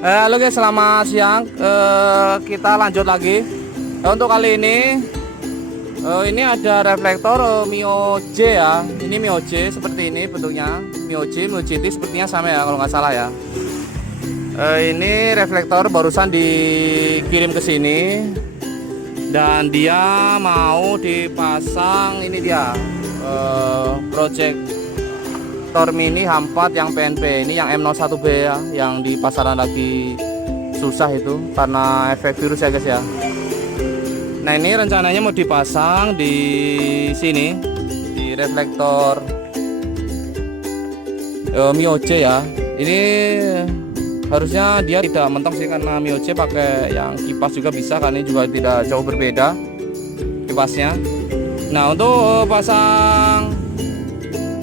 Halo guys, selamat siang. Kita lanjut lagi. Untuk kali ini ada reflektor Mio J ya. Ini Mio J seperti ini bentuknya. Mio J itu sepertinya sama ya kalau nggak salah ya. Ini reflektor barusan dikirim ke sini dan dia mau dipasang. Ini dia proyektor mini H4 yang PNP, ini yang M01B ya, yang di pasaran lagi susah itu karena efek virus ya guys ya. Nah ini rencananya mau dipasang di sini di reflektor Mio J ya. Ini harusnya dia tidak mentok sih karena Mio J pakai yang kipas juga bisa kan, ini juga tidak jauh berbeda kipasnya. Nah untuk pasang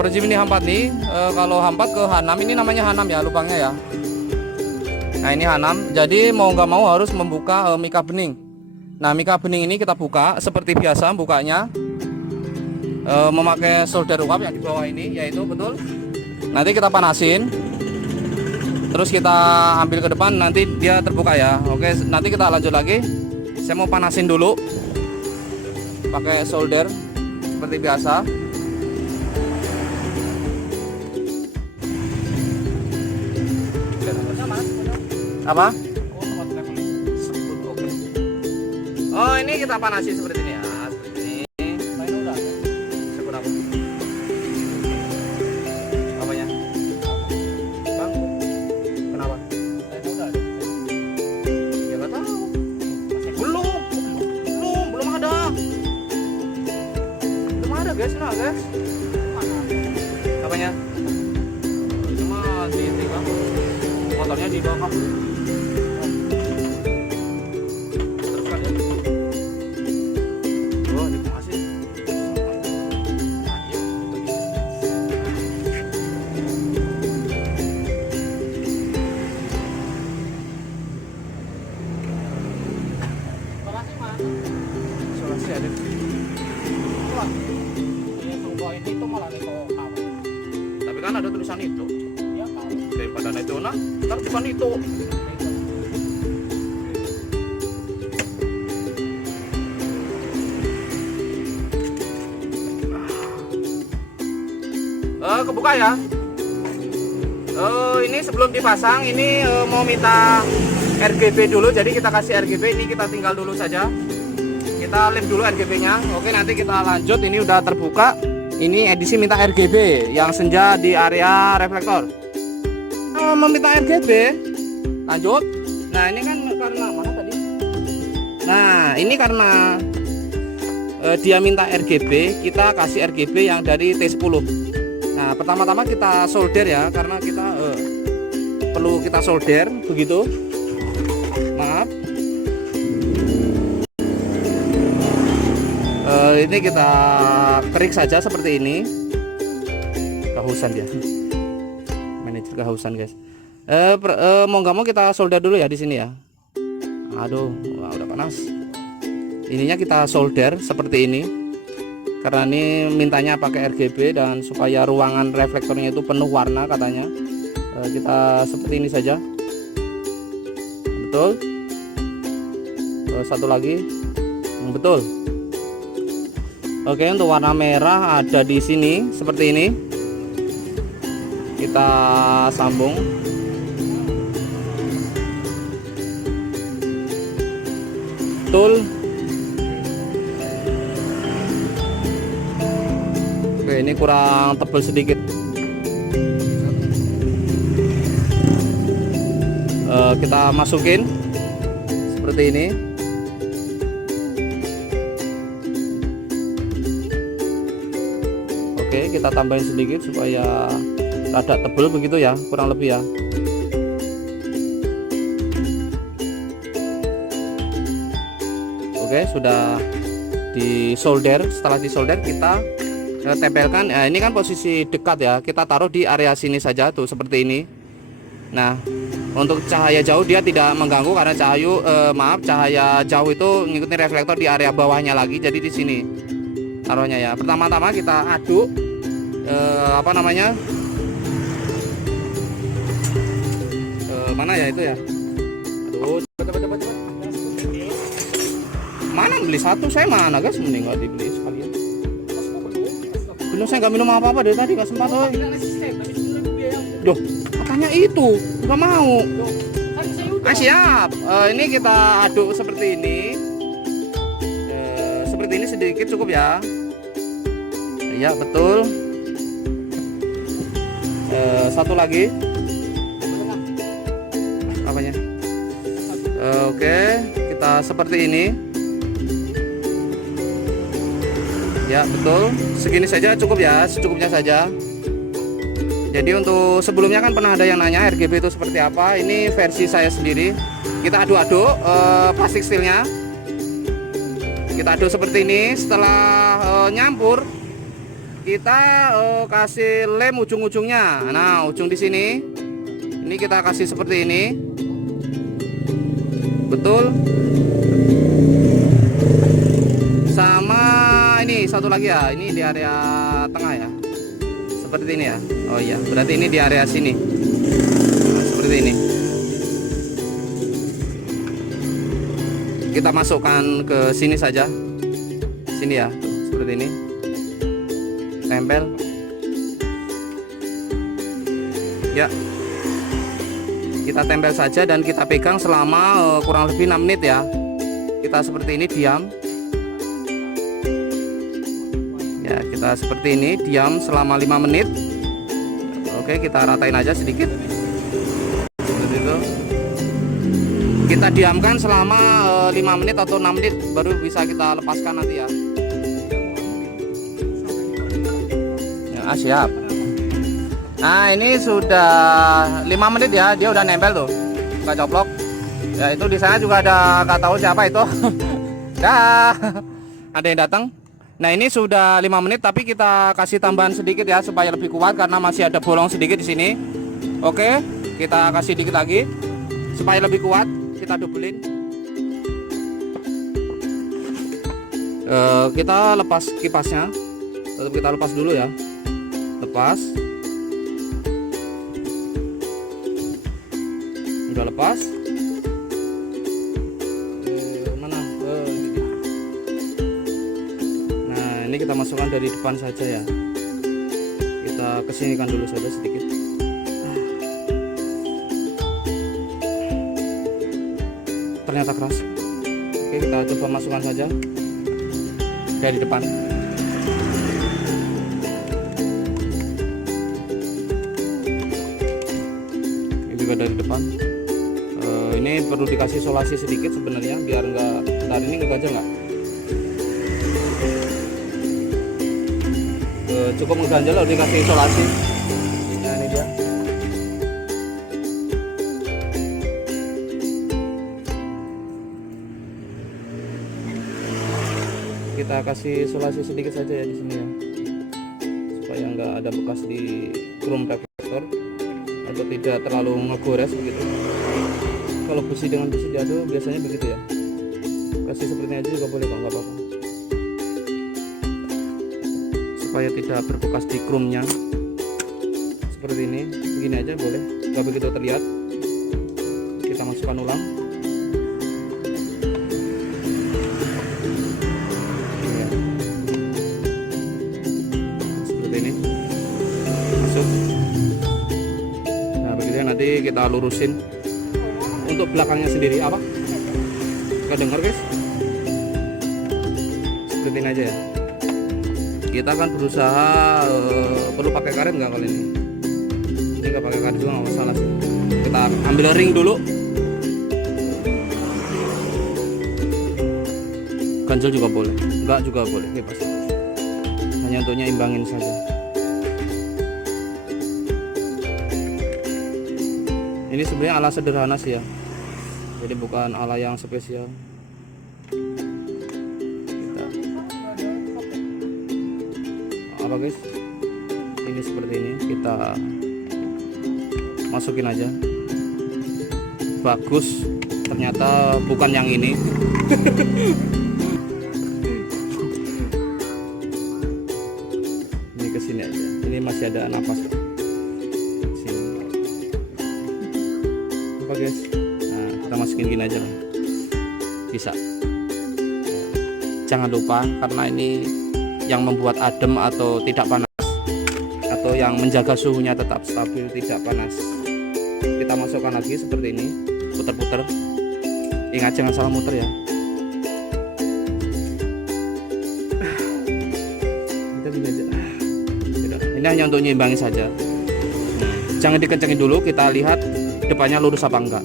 proyek mini H4 nih, kalau H4 ke H6 ini namanya H6 ya lubangnya ya. Nah ini H6, jadi mau nggak mau harus membuka mika bening. Nah mika bening ini kita buka seperti biasa bukanya, memakai solder uap yang di bawah ini, yaitu betul. Nanti kita panasin, terus kita ambil ke depan, nanti dia terbuka ya. Oke, nanti kita lanjut lagi. Saya mau panasin dulu pakai solder seperti biasa. Apa? Oh ini kita panasin seperti ini ya, seperti ini. Sebut apa? Apanya? Bang? Kenapa? Ya nggak tahu. Belum ada. Belum ada guys, nah guys. Apanya? Itu mah di bang. Motornya di bawah. Tapi kan ada tulisan itu. Iya kan. Daripada itu nah, ntar bukan itu. Kebuka ya. Ini sebelum dipasang ini mau minta RGB dulu, jadi kita kasih RGB. Ini kita tinggal dulu saja. Kita lem dulu RGB-nya. Oke, nanti kita lanjut. Ini udah terbuka. Ini edisi minta RGB yang senja di area reflektor. Meminta RGB. Lanjut. Nah, ini kan karena mana tadi? Nah, ini karena dia minta RGB, kita kasih RGB yang dari T10. Nah, pertama-tama kita solder ya, karena kita perlu kita solder begitu. Maaf. Ini kita kerik saja seperti ini. Kehausan dia. Manajer kehausan guys. Mau nggak mau kita solder dulu ya di sini ya. Aduh, udah panas. Ininya kita solder seperti ini. Karena ini mintanya pakai RGB dan supaya ruangan reflektornya itu penuh warna katanya. Kita seperti ini saja. Betul. Satu lagi. Betul. Oke, untuk warna merah ada di sini seperti ini. Kita sambung. Betul. Oke, ini kurang tebal sedikit. Kita masukin seperti ini. Oke, kita tambahin sedikit supaya rada tebal begitu ya, kurang lebih ya. Oke, sudah disolder. Setelah disolder kita tempelkan. Ini kan posisi dekat ya, kita taruh di area sini saja tuh seperti ini. Nah, untuk cahaya jauh dia tidak mengganggu karena cahaya jauh itu ngikutin reflektor di area bawahnya lagi. Jadi di sini taruhnya ya. Pertama-tama kita aduk mana ya itu ya, Tuh, cepat. Mana beli satu? Saya mana guys? Mending nggak dibeli sekalian. Belum, saya nggak minum apa-apa dari tadi, nggak sempat. Duh, katanya itu nggak mau. Siap. Ini kita aduk seperti ini. Seperti ini sedikit cukup ya. Ya betul. Satu lagi. Apanya? Oke, kita seperti ini. Ya betul. Segini saja cukup ya, secukupnya saja. Jadi untuk sebelumnya kan pernah ada yang nanya RGB itu seperti apa. Ini versi saya sendiri. Kita aduk-aduk plastik steelnya. Kita aduk seperti ini. Setelah nyampur, kita kasih lem ujung-ujungnya. Nah, ujung di sini. Ini kita kasih seperti ini. Betul. Sama ini satu lagi ya. Ini di area tengah ya. Seperti ini ya. Oh iya, berarti ini di area sini. Nah, seperti ini. Kita masukkan ke sini saja. Sini ya, seperti ini. Tempel. Ya. Kita tempel saja dan kita pegang selama kurang lebih 6 menit ya. Kita seperti ini diam. Ya, kita seperti ini diam selama 5 menit. Oke, kita ratain aja sedikit. Seperti itu. Kita diamkan selama 5 menit atau 6 menit baru bisa kita lepaskan nanti ya. Ya, siap. Nah, ini sudah 5 menit ya, dia udah nempel tuh. Buka coplok. Ya, itu di sana juga ada, nggak tahu siapa itu. Dah. Ada yang datang. Nah, ini sudah 5 menit tapi kita kasih tambahan sedikit ya supaya lebih kuat karena masih ada bolong sedikit di sini. Oke, kita kasih dikit lagi supaya lebih kuat. Kita dobelin. Kita lepas kipasnya. Tetap kita lepas dulu ya. Lepas. Udah lepas. Ini kita masukkan dari depan saja ya. Kita kesinikan dulu saja sedikit. Ternyata keras. Oke, kita coba masukkan saja dari depan. Ini juga dari depan. Ini perlu dikasih isolasi sedikit sebenarnya biar enggak, dari ini ngegajah enggak. Cukup mengganjal lalu dikasih isolasi. Nah, ini dia. Kita kasih isolasi sedikit saja ya di sini ya, supaya nggak ada bekas di chrome reflektor atau tidak terlalu ngegores begitu. Kalau besi dengan besi diaduk biasanya begitu ya. Kasih seperti ini aja juga boleh kok, nggak apa-apa. Supaya tidak berbekas di chrome-nya seperti ini, begini aja boleh, nggak begitu terlihat. Kita masukkan ulang. Ya. Seperti ini masuk. Nah begitu ya, nanti kita lurusin untuk belakangnya sendiri. Apa? Nggak dengar guys? Seperti ini aja ya. Kita akan berusaha perlu pakai karet nggak kali ini? Ini nggak pakai karet juga nggak masalah sih. Kita ambil ring dulu. Ganjel juga boleh, enggak juga boleh, bebas. Hanya untuk nyimbangin saja. Ini sebenarnya ala sederhana sih ya. Jadi bukan ala yang spesial. Apa guys, ini seperti ini, kita masukin aja. Bagus, ternyata bukan yang ini. Ini kesini aja, ini masih ada napas sini. Apa guys, nah kita masukin gini aja lah. Bisa. Jangan lupa, karena ini yang membuat adem atau tidak panas, atau yang menjaga suhunya tetap stabil tidak panas. Kita masukkan lagi seperti ini, putar-putar. Ingat jangan salah muter ya. Kita gini aja. Ini hanya untuk nyimbangin saja. Jangan dikencengin dulu, kita lihat depannya lurus apa enggak.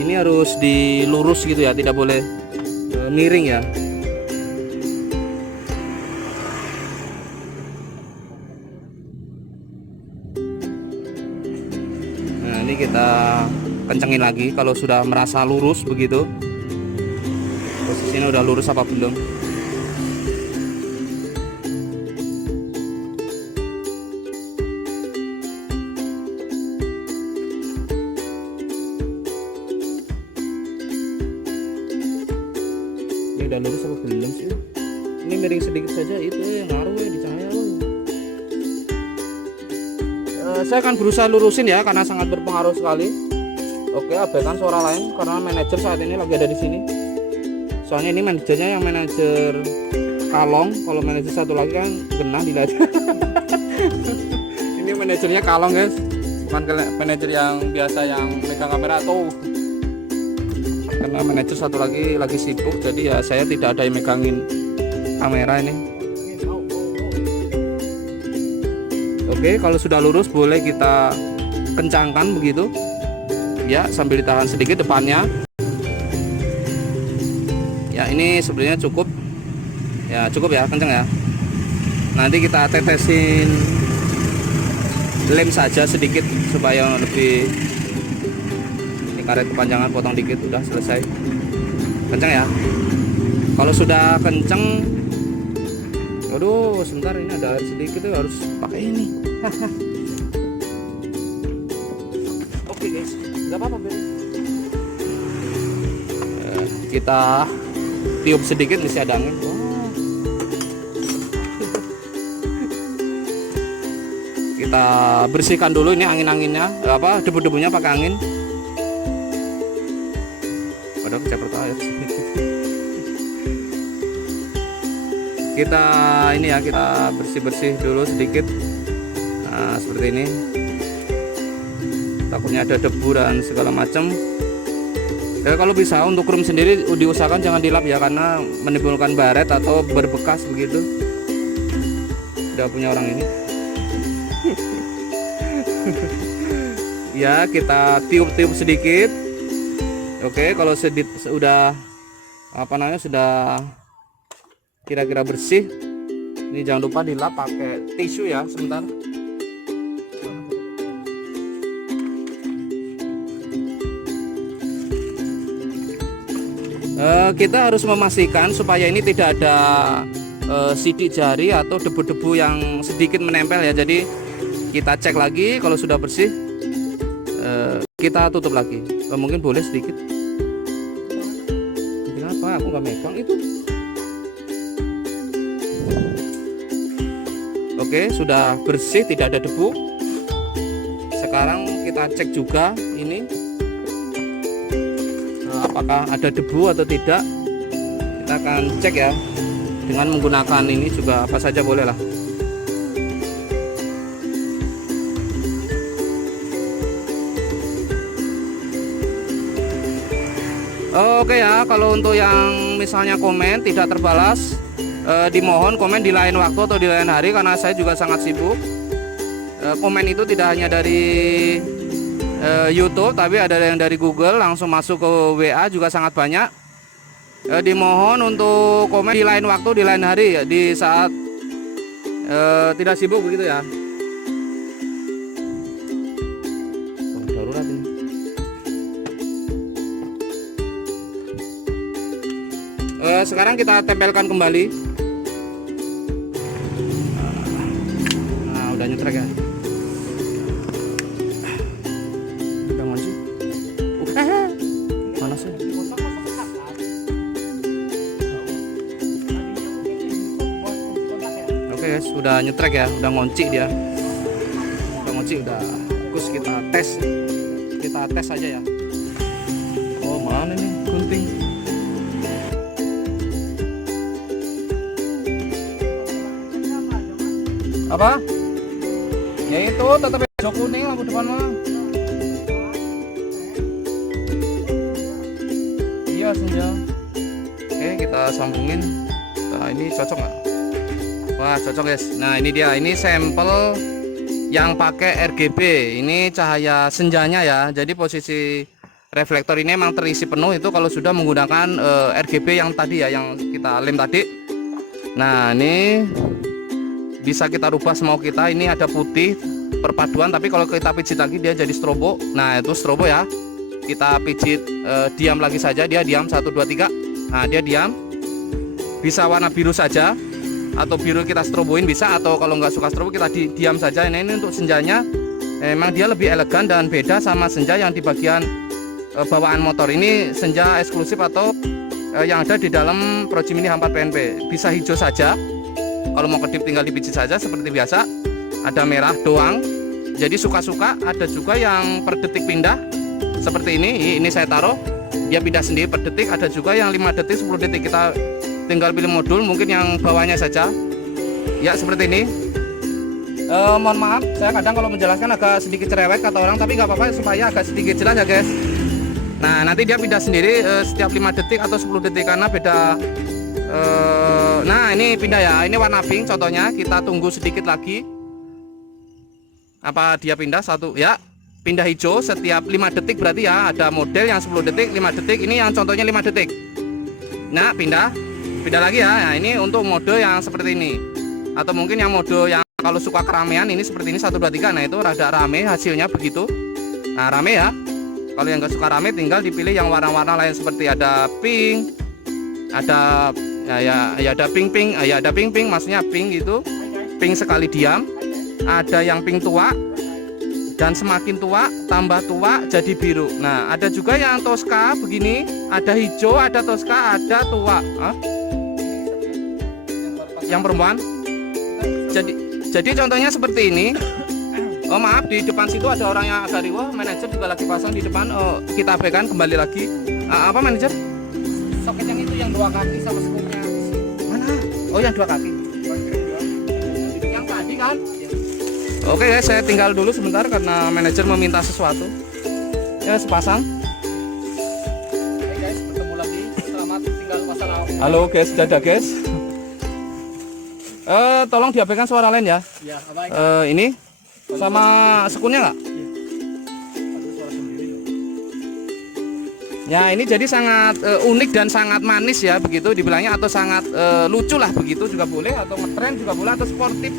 Ini harus dilurus gitu ya, tidak boleh miring ya. Nah, ini kita kencengin lagi kalau sudah merasa lurus begitu. Posisinya udah lurus apa belum? Udah lurus apa belum sih? Ini miring sedikit saja, itu yang ngaruh ya di cahaya loh. Saya akan berusaha lurusin ya, karena sangat berpengaruh sekali. Oke, abaikan suara lain karena manajer saat ini lagi ada di sini. Soalnya ini manajernya yang manajer kalong, kalau manajer satu lagi kan genah dilihat. Ini manajernya kalong guys, bukan manajer yang biasa yang megang kamera tuh. Karena manajer satu lagi sibuk, jadi ya saya tidak ada yang megangin kamera ini. Oke, kalau sudah lurus boleh kita kencangkan begitu ya, sambil ditahan sedikit depannya ya. Ini sebenarnya cukup ya, kencang ya. Nanti kita tetesin lem saja sedikit supaya lebih. Karet kepanjangan potong dikit, udah selesai. Kencang ya. Kalau sudah kencang, aduh sebentar, ini ada air sedikit tuh, harus pakai ini. Oke guys, nggak apa-apa kita tiup sedikit, masih ada angin. Kita bersihkan dulu ini angin-anginnya, debu-debunya pakai angin. Padahal kecepet air. Kita ini ya, kita bersih-bersih dulu sedikit. Nah, seperti ini. Takutnya ada debu dan segala macam. Ya, kalau bisa untuk room sendiri diusahakan jangan dilap ya, karena menimbulkan baret atau berbekas begitu. Udah punya orang ini. Ya, kita tiup-tiup sedikit. Oke, kalau sudah sudah kira-kira bersih, ini jangan lupa dilap pakai tisu ya, sebentar. Kita harus memastikan supaya ini tidak ada sidik jari atau debu-debu yang sedikit menempel ya. Jadi kita cek lagi, kalau sudah bersih kita tutup lagi. Mungkin boleh sedikit. Kenapa aku nggak megang itu? Oke, sudah bersih, tidak ada debu. Sekarang kita cek juga ini apakah ada debu atau tidak. Kita akan cek ya dengan menggunakan ini juga, apa saja boleh lah. Oke ya, kalau untuk yang misalnya komen tidak terbalas, dimohon komen di lain waktu atau di lain hari, karena saya juga sangat sibuk. Komen itu tidak hanya dari YouTube, tapi ada yang dari Google, langsung masuk ke WA juga sangat banyak. Dimohon untuk komen di lain waktu, di lain hari ya, di saat tidak sibuk begitu ya. Darurat ini. Sekarang kita tempelkan kembali. Nah, udah nyetrek ya. Udah ngunci. Mana sih? Oke guys, udah nyetrek ya, udah ngunci dia. Udah Oci udah bagus, kita tes aja ya. Oh mana nih gunting? Apa? Ya itu tetap hijau kuning lampu depan mah. Iya senja. Oke kita sambungin. Nah ini cocok nggak? Wah cocok guys. Nah ini dia, ini sampel yang pakai RGB. Ini cahaya senjanya ya. Jadi posisi reflektor ini emang terisi penuh itu kalau sudah menggunakan RGB yang tadi ya, yang kita lem tadi. Nah ini bisa kita rubah semau kita. Ini ada putih perpaduan, tapi kalau kita pijit lagi dia jadi strobo. Nah itu strobo ya. Kita pijit diam lagi saja, dia diam 1 2 3. Nah dia diam. Bisa warna biru saja, atau biru kita stroboin bisa, atau kalau nggak suka strobo kita diam saja. Nah ini untuk senjanya memang dia lebih elegan dan beda sama senja yang di bagian bawaan motor. Ini senja eksklusif atau yang ada di dalam Proji Mini H4 PNP. Bisa hijau saja, kalau mau kedip tinggal dipijit saja seperti biasa. Ada merah doang, jadi suka-suka. Ada juga yang per detik pindah seperti ini saya taruh, dia pindah sendiri per detik. Ada juga yang 5 detik 10 detik, kita tinggal pilih modul, mungkin yang bawahnya saja ya seperti ini. Mohon maaf saya kadang kalau menjelaskan agak sedikit cerewet kata orang, tapi nggak apa-apa supaya agak sedikit jelas ya guys. Nah nanti dia pindah sendiri setiap 5 detik atau 10 detik karena beda. Nah ini pindah ya, ini warna pink contohnya. Kita tunggu sedikit lagi. Apa dia pindah satu ya, pindah hijau setiap 5 detik berarti ya. Ada model yang 10 detik 5 detik, ini yang contohnya 5 detik. Nah pindah lagi ya. Nah ini untuk mode yang seperti ini, atau mungkin yang mode yang kalau suka keramaian ini seperti ini 1 2 3. Nah itu rada rame hasilnya begitu. Nah rame ya. Kalau yang nggak suka rame tinggal dipilih yang warna-warna lain, seperti ada pink, ada ya ada pink, ya ada pink maksudnya pink gitu, pink sekali diam. Ada yang pink tua, dan semakin tua tambah tua jadi biru. Nah ada juga yang Tosca begini, ada hijau, ada Tosca, ada tua. Yang perempuan. Jadi contohnya seperti ini. Oh maaf, di depan situ ada orang yang agak riwah. Manajer juga lagi pasang di depan. Kita abaikan kembali lagi. Apa manajer? Soket yang itu yang 2 kaki sama skupnya. Mana? Oh yang 2 kaki. Yang tadi kan? Oke guys, saya tinggal dulu sebentar karena manajer meminta sesuatu. Ya sepasang. Oke guys, bertemu lagi. Selamat tinggal masalah. Halo guys, dadah guys. Tolong diabaikan suara lain ya. Iya, ini sama sekunnya nggak? Ya ini jadi sangat unik dan sangat manis ya begitu dibilangnya, atau sangat lucu lah begitu juga boleh, atau ngetren juga boleh, atau sportif.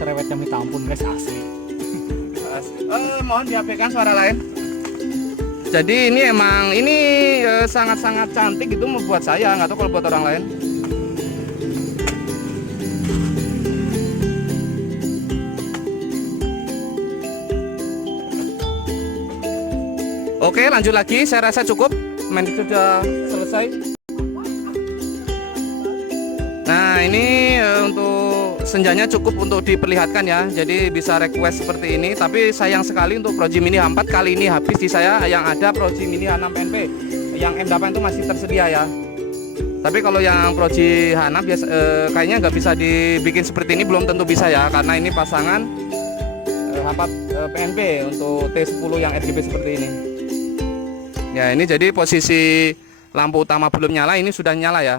Cerewetnya minta ampun guys, asli. Mohon diabaikan suara lain. Jadi ini emang ini sangat-sangat cantik itu membuat saya, nggak tahu kalau buat orang lain. Oke lanjut lagi, saya rasa cukup. Manajer sudah selesai. Nah ini untuk senjanya cukup untuk diperlihatkan ya. Jadi bisa request seperti ini. Tapi sayang sekali untuk Proji Mini H4 kali ini habis di saya. Yang ada Proji Mini H6 PNP, yang M8 itu masih tersedia ya. Tapi kalau yang Proji H6 biasa, kayaknya nggak bisa dibikin seperti ini, belum tentu bisa ya. Karena ini pasangan H4 PNP untuk T10 yang RGB seperti ini. Ya ini jadi posisi lampu utama belum nyala, ini sudah nyala ya.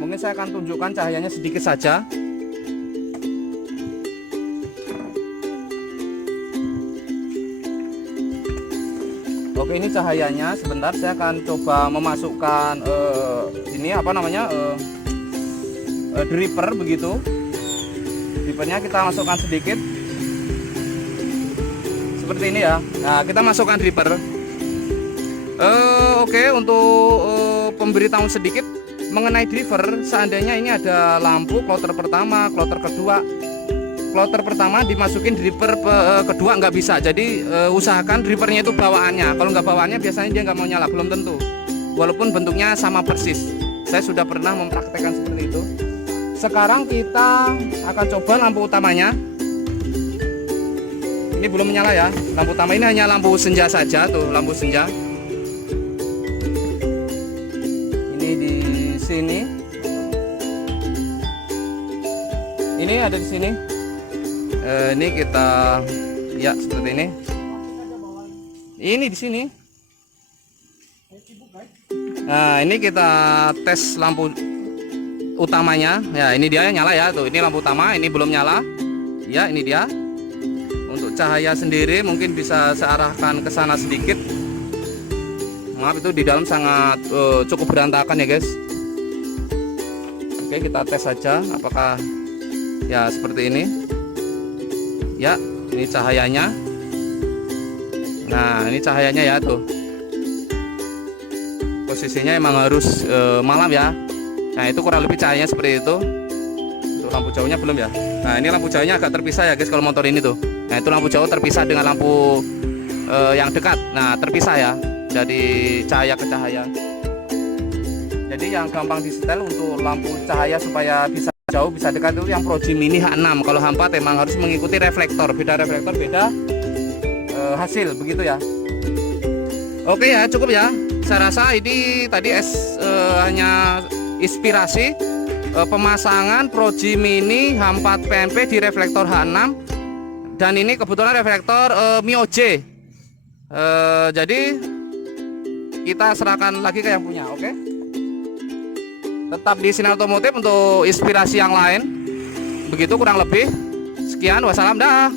Mungkin saya akan tunjukkan cahayanya sedikit saja. Oke ini cahayanya, sebentar saya akan coba memasukkan ini apa namanya driver begitu. Drivernya kita masukkan sedikit seperti ini ya. Nah kita masukkan driver. Oke untuk pemberitahuan sedikit mengenai driver. Seandainya ini ada lampu kloter pertama, kloter kedua. Kloter pertama dimasukin driver kedua nggak bisa. Jadi usahakan drivernya itu bawaannya. Kalau nggak bawaannya biasanya dia nggak mau nyala, belum tentu. Walaupun bentuknya sama persis. Saya sudah pernah mempraktekkan seperti itu. Sekarang kita akan coba lampu utamanya. Ini belum menyala ya. Lampu utama ini hanya lampu senja saja tuh, lampu senja. Ini di sini. Ini ada di sini. Ini kita ya seperti ini. Ini di sini. Nah, ini kita tes lampu utamanya. Ya, ini dia nyala ya tuh. Ini lampu utama, ini belum nyala. Ya, ini dia. Untuk cahaya sendiri mungkin bisa saya arahkan ke sana sedikit. Maaf, itu di dalam sangat cukup berantakan ya guys. Oke, kita tes saja apakah ya seperti ini. Ya, ini cahayanya. Nah, ini cahayanya ya tuh. Posisinya emang harus malam ya. Nah, itu kurang lebih cahayanya seperti itu. Untuk lampu jauhnya belum ya. Nah, ini lampu jauhnya agak terpisah ya guys kalau motor ini tuh. Nah, itu lampu jauh terpisah dengan lampu yang dekat. Nah, terpisah ya dari cahaya ke cahaya. Jadi yang gampang disetel untuk lampu cahaya supaya bisa jauh bisa dekat itu yang Proji Mini H6. Kalau H4 emang harus mengikuti reflektor. Beda reflektor beda hasil begitu ya. Oke ya, cukup ya. Saya rasa ini tadi hanya inspirasi pemasangan Proji Mini H4 PMP di reflektor H6. Dan ini kebetulan reflektor Mio J. Jadi kita serahkan lagi ke yang punya, oke? Tetap di Sinar Otomotif untuk inspirasi yang lain. Begitu kurang lebih. Sekian, wassalam dah.